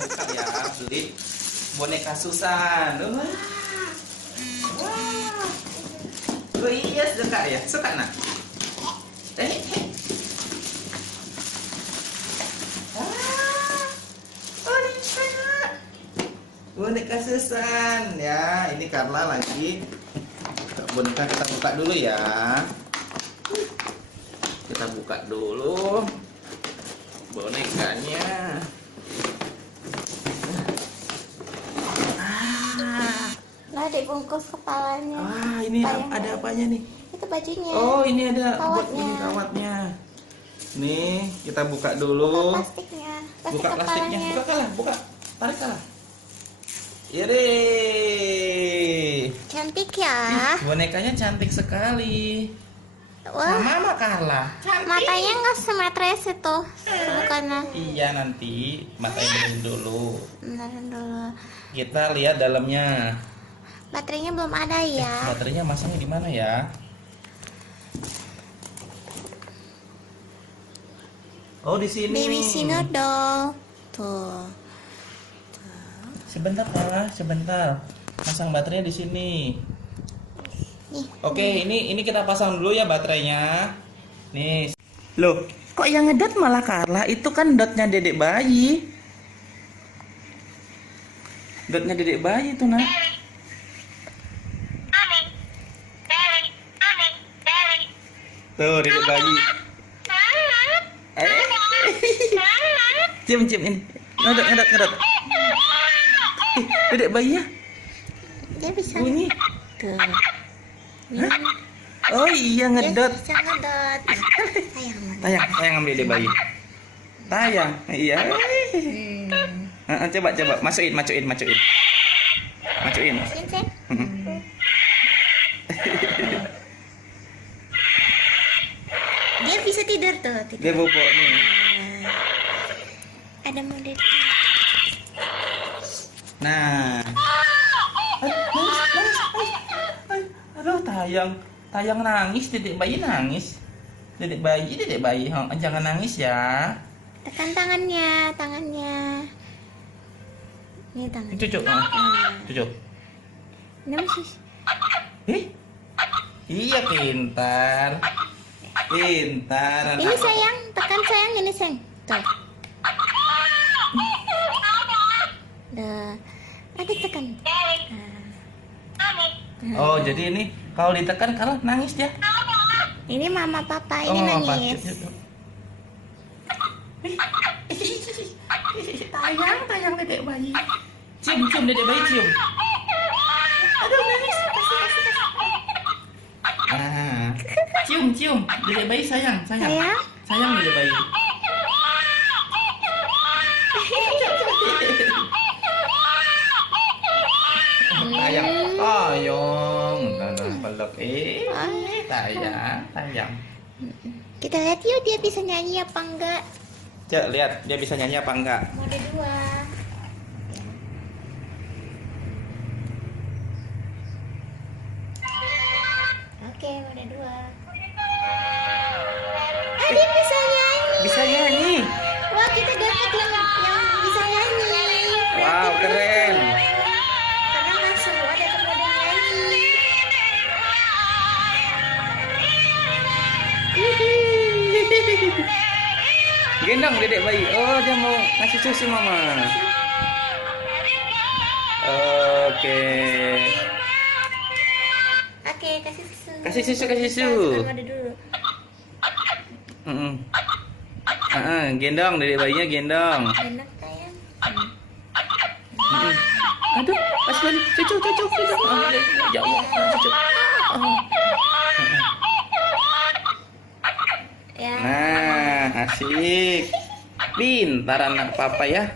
buka ya, beli boneka Susan. Wah. Wah. Oh iya, suka ya? Suka nak? Eh. Oh, ini suka. Boneka Susan ya. Ini Carla lagi. Boneka kita buka dulu ya. Kita buka dulu bonekanya. Nah, dibungkus kepalanya. Wah, ini ada apanya nih? Itu bajunya. Oh, ini ada buat Kawatnya. ini kawatnya. Nih, kita buka dulu. Plastiknya. Buka plastiknya. kepalanya. Buka kalah, buka. Tarik kalah. Iri. Cantik ya. Bonekanya cantik sekali. Wah, Mama kalah. Cantik. matanya nggak simetris itu. Bukannya. Iya, nanti matanya dulu. Beneran dulu. Kita lihat dalamnya. Baterainya belum ada ya. Baterainya masangnya di mana ya? Oh, di sini. Baby Sinodol. Tuh. Sebentar, Kala, sebentar. Pasang baterainya di sini. Nih. Oke, ini kita pasang dulu ya baterainya. Nih. Loh, kok yang ngedot malah Carla? Itu kan dotnya dedek bayi. Dotnya dedek bayi tuh, nak. Tuh, dedek bayi. Cium ini. Ngedot. Dedek bayi ya? Dia bisa. Bunyi. Tuh. Oh iya, ngedot. Dia bisa ngedot. Sayang. Tayang ambil dedek bayi. Tayang. Iya. Coba masukin. Sini, Sen. Dia bisa tidur tuh. Dia bobok nih. Ada mode. Nah. Aduh, tayang nangis, dedek bayi nangis. Dedek bayi, jangan nangis ya. Tekan tangannya. Ini tangan. Cucuk. Cucuk. Ini masih. Iya, pintar. Pintar. Ini sayang, tekan sayang ini sayang. Tuh. Dah. Adik tekan. Oh, jadi ini kalau ditekan kalau nangis dia. Ini mama papa, ini Oh, nangis. Tayang dedek bayi. Cium dedek bayi, cium. Aduh, nangis. Kasih. Ah. Cium. Dedek bayi sayang. Sayang? Sayang dedek bayi. Tayang. Peluk. Tayang. Kita lihat yuk dia bisa nyanyi apa enggak. Cek, lihat dia bisa nyanyi apa enggak. Mode 2. Oke, mode 2. Dia bisa nyanyi. Bisa nyanyi. Wah, kita dapat yang bisa nyanyi. Wow, keren. Karena nggak semua dapat mode nyanyi. Gendong dedek bayi. Oh, dia mau ngasih susu mama. Oke. Oke, kasih susu. Kasih susu. Kita mode dulu. Gendong dedek bayinya gendong. Enak sayang. Aduh, pas lagi cucu. Jauh, cucu. Ya. Nah, asik. Pintar anak papa ya.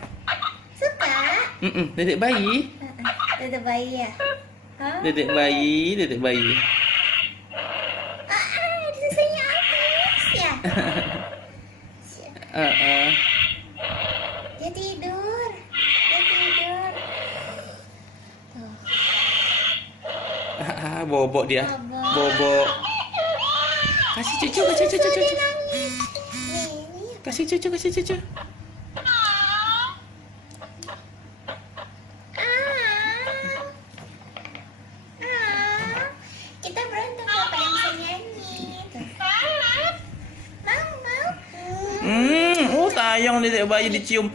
Suka? Dedek bayi. Ada bayi ya? Hah? Dedek bayi. Susunya habis ya? Dia tidur. Tuh. Bobok dia. Bobok. Kasih cucu. Dia nangis. Nih. Kasih cucu. sayang dedek bayi dicium.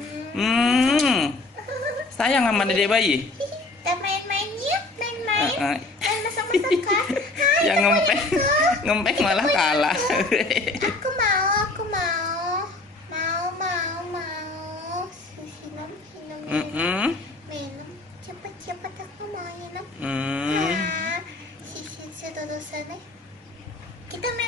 Sayang sama dedek bayi. Kita main-main yuk, main-main. Ah, ah. Main masak-masakan. Hai, Yang ngempek malah kalah. Aku mau, aku mau. Mau. Minum. Minum. Cepat aku mau minum. Sisi seluruh sana. Kita main